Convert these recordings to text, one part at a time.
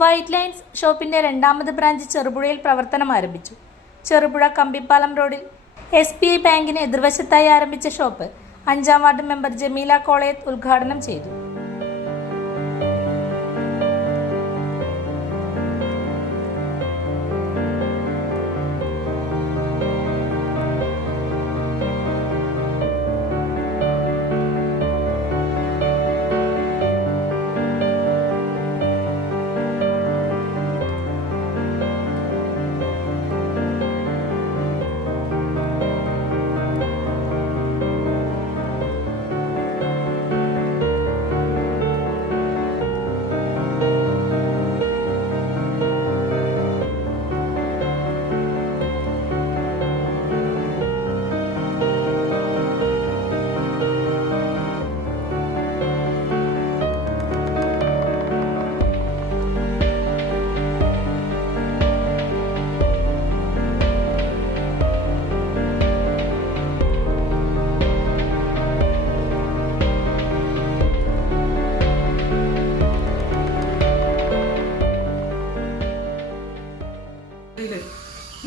White lines ഷോപ്പിന്റെ രണ്ടാമത് branch ചെറുപുഴയിൽ പ്രവർത്തനം ആരംഭിച്ചു. ചെറുപുഴ കമ്പിപ്പാലം റോഡിൽ SBI ബാങ്കിന് എതിർവശത്തായി ആരംഭിച്ച shop 5-ാം ward member Jameela Kolayath ഉദ്ഘാടനം ചെയ്തു.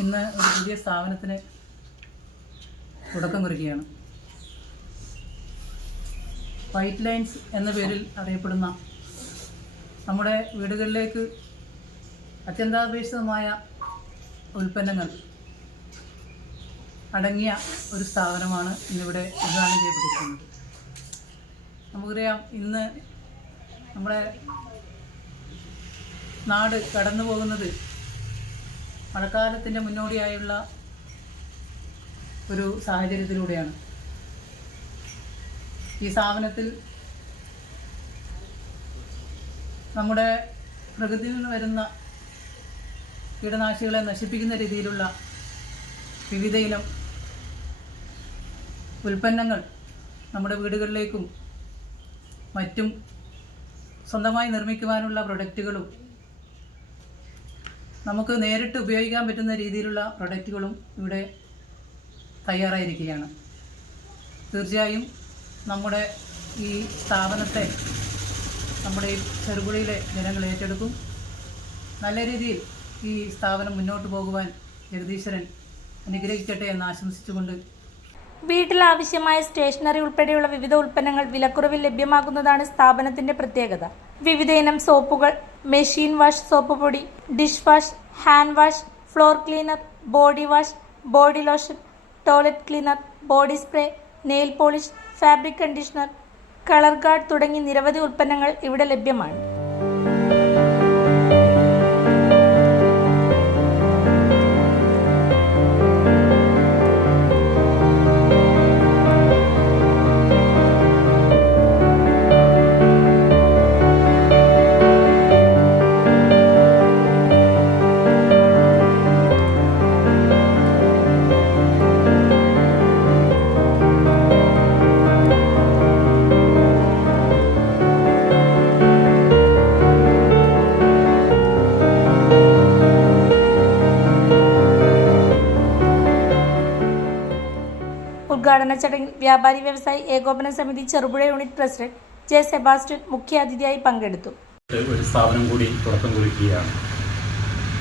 ഇന്ന് ഒരു പുതിയ സ്ഥാപനത്തിന് തുടക്കം കുറിക്കുകയാണ്. വൈറ്റ് ലൈൻസ് എന്ന പേരിൽ അറിയപ്പെടുന്ന നമ്മുടെ വീടുകളിലേക്ക് അത്യന്താപേക്ഷിതമായ ഉൽപ്പന്നങ്ങൾ അടങ്ങിയ ഒരു സ്ഥാപനമാണ് ഇന്നിവിടെ ഉദ്ഘാടനം ചെയ്യപ്പെട്ടിരിക്കുന്നത്. നമുക്കറിയാം, ഇന്ന് നമ്മുടെ നാട് കടന്നു പോകുന്നത് മഴക്കാലത്തിൻ്റെ മുന്നോടിയായുള്ള ഒരു സാഹചര്യത്തിലൂടെയാണ്. ഈ സ്ഥാപനത്തിൽ നമ്മുടെ പ്രകൃതിയിൽ നിന്ന് വരുന്ന കീടനാശികളെ നശിപ്പിക്കുന്ന രീതിയിലുള്ള വിവിധയിനം ഉൽപ്പന്നങ്ങൾ നമ്മുടെ വീടുകളിലേക്കും മറ്റും സ്വന്തമായി നിർമ്മിക്കുവാനുള്ള പ്രൊഡക്റ്റുകളും നമുക്ക് നേരിട്ട് ഉപയോഗിക്കാൻ പറ്റുന്ന രീതിയിലുള്ള പ്രൊഡക്റ്റുകളും ഇവിടെ തയ്യാറായിരിക്കുകയാണ്. തീർച്ചയായും നമ്മുടെ ഈ സ്ഥാപനത്തെ നമ്മുടെ ഈ ചെറുപുഴയിലെ ജനങ്ങൾ ഏറ്റെടുക്കും. നല്ല രീതിയിൽ ഈ സ്ഥാപനം മുന്നോട്ട് പോകുവാൻ ജഗദീശ്വരൻ അനുഗ്രഹിക്കട്ടെ എന്ന് ആശംസിച്ചുകൊണ്ട്, വീട്ടിൽ ആവശ്യമായ സ്റ്റേഷനറി ഉൾപ്പെടെയുള്ള വിവിധ ഉൽപ്പന്നങ്ങൾ വിലക്കുറവിൽ ലഭ്യമാക്കുന്നതാണ് സ്ഥാപനത്തിന്റെ പ്രത്യേകത. വിവിധയിനം സോപ്പുകൾ, മെഷീൻ വാഷ് സോപ്പ് പൊടി, dish wash, hand wash, floor cleaner, body wash, body lotion, toilet cleaner, body spray, nail polish, fabric conditioner, colour guard തുടങ്ങി നിരവധി ഉൽപ്പന്നങ്ങൾ ഇവിടെ ലഭ്യമാണ്. ഉദ്ഘാടന ചടങ്ങിൽ വ്യാപാരി വ്യവസായി ഏകോപന സമിതി Cherupuzha unit president J Sebastian മുഖ്യ അതിഥിയായി പങ്കെടുത്തു. ഒരു സ്ഥാപനം കൂടി തുടക്കം കുറിക്കുകയാണ്.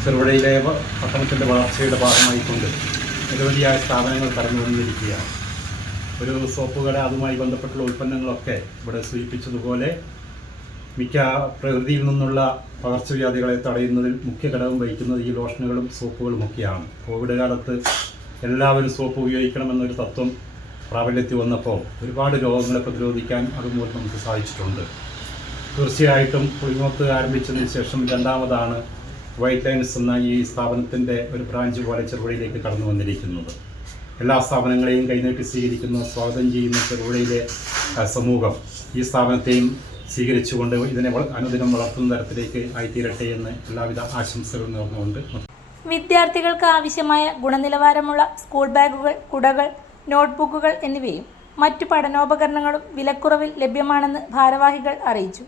ചെറുപുഴയിലെ പട്ടണത്തിൻ്റെ വളർച്ചയുടെ ഭാഗമായിക്കൊണ്ട് നിരവധിയായ സ്ഥാപനങ്ങൾ കടന്നു വന്നിരിക്കുകയാണ്. ഒരു സോപ്പ് കട, അതുമായി ബന്ധപ്പെട്ടുള്ള ഉൽപ്പന്നങ്ങളൊക്കെ ഇവിടെ സൂചിപ്പിച്ചതുപോലെ മിക്ക പ്രകൃതിയിൽ നിന്നുള്ള പകർച്ചവ്യാധികളെ തടയുന്നതിൽ മുഖ്യ ഘടകം വഹിക്കുന്നത് ഈ ലോഷനുകളും സോപ്പുകളുമൊക്കെയാണ്. കോവിഡ് കാലത്ത് എല്ലാവരും സോപ്പ് ഉപയോഗിക്കണമെന്നൊരു തത്വം പ്രാബല്യത്തിൽ വന്നപ്പോൾ ഒരുപാട് രോഗങ്ങളെ പ്രതിരോധിക്കാൻ അതുമൂലം നമുക്ക് സാധിച്ചിട്ടുണ്ട്. തീർച്ചയായിട്ടും പുളിങ്ങോത്ത് ആരംഭിച്ചതിന് ശേഷം രണ്ടാമതാണ് വൈറ്റ് ലൈൻസ് എന്ന ഈ സ്ഥാപനത്തിൻ്റെ ഒരു ബ്രാഞ്ച് പോലെ ചെറുപുഴയിലേക്ക് കടന്നു വന്നിരിക്കുന്നത്. എല്ലാ സ്ഥാപനങ്ങളെയും കൈനീട്ടി സ്വീകരിക്കുന്ന, സ്വാഗതം ചെയ്യുന്ന ചെറുപുഴയിലെ സമൂഹം ഈ സ്ഥാപനത്തെയും സ്വീകരിച്ചുകൊണ്ട് ഇതിനെ അനുദിനം വളർത്തുന്ന തരത്തിലേക്ക് ആയിത്തീരട്ടെ എന്ന് എല്ലാവിധ ആശംസകളും നേർന്നുകൊണ്ട്, വിദ്യാർത്ഥികൾക്ക് ആവശ്യമായ ഗുണനിലവാരമുള്ള സ്കൂൾ ബാഗുകൾ, കുടകൾ, നോട്ട്ബുക്കുകൾ എന്നിവയും മറ്റു പഠനോപകരണങ്ങളും വിലക്കുറവിൽ ലഭ്യമാണെന്ന് ഭാരവാഹികൾ അറിയിച്ചു.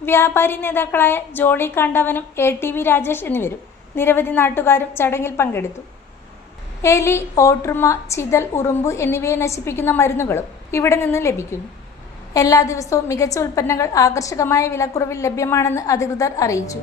വ്യാപാരി നേതാക്കളായ ജോളി കാണ്ടവനും ATV രാജേഷ് എന്നിവരും നിരവധി നാട്ടുകാരും ചടങ്ങിൽ പങ്കെടുത്തു. എലി, ഓട്രുമ, ചിതൽ, ഉറുമ്പ് എന്നിവയെ നശിപ്പിക്കുന്ന മരുന്നുകളും ഇവിടെ നിന്ന് ലഭിക്കുന്നു. എല്ലാ ദിവസവും മികച്ച ഉൽപ്പന്നങ്ങൾ ആകർഷകമായ വിലക്കുറവിൽ ലഭ്യമാണെന്ന് അധികൃതർ അറിയിച്ചു.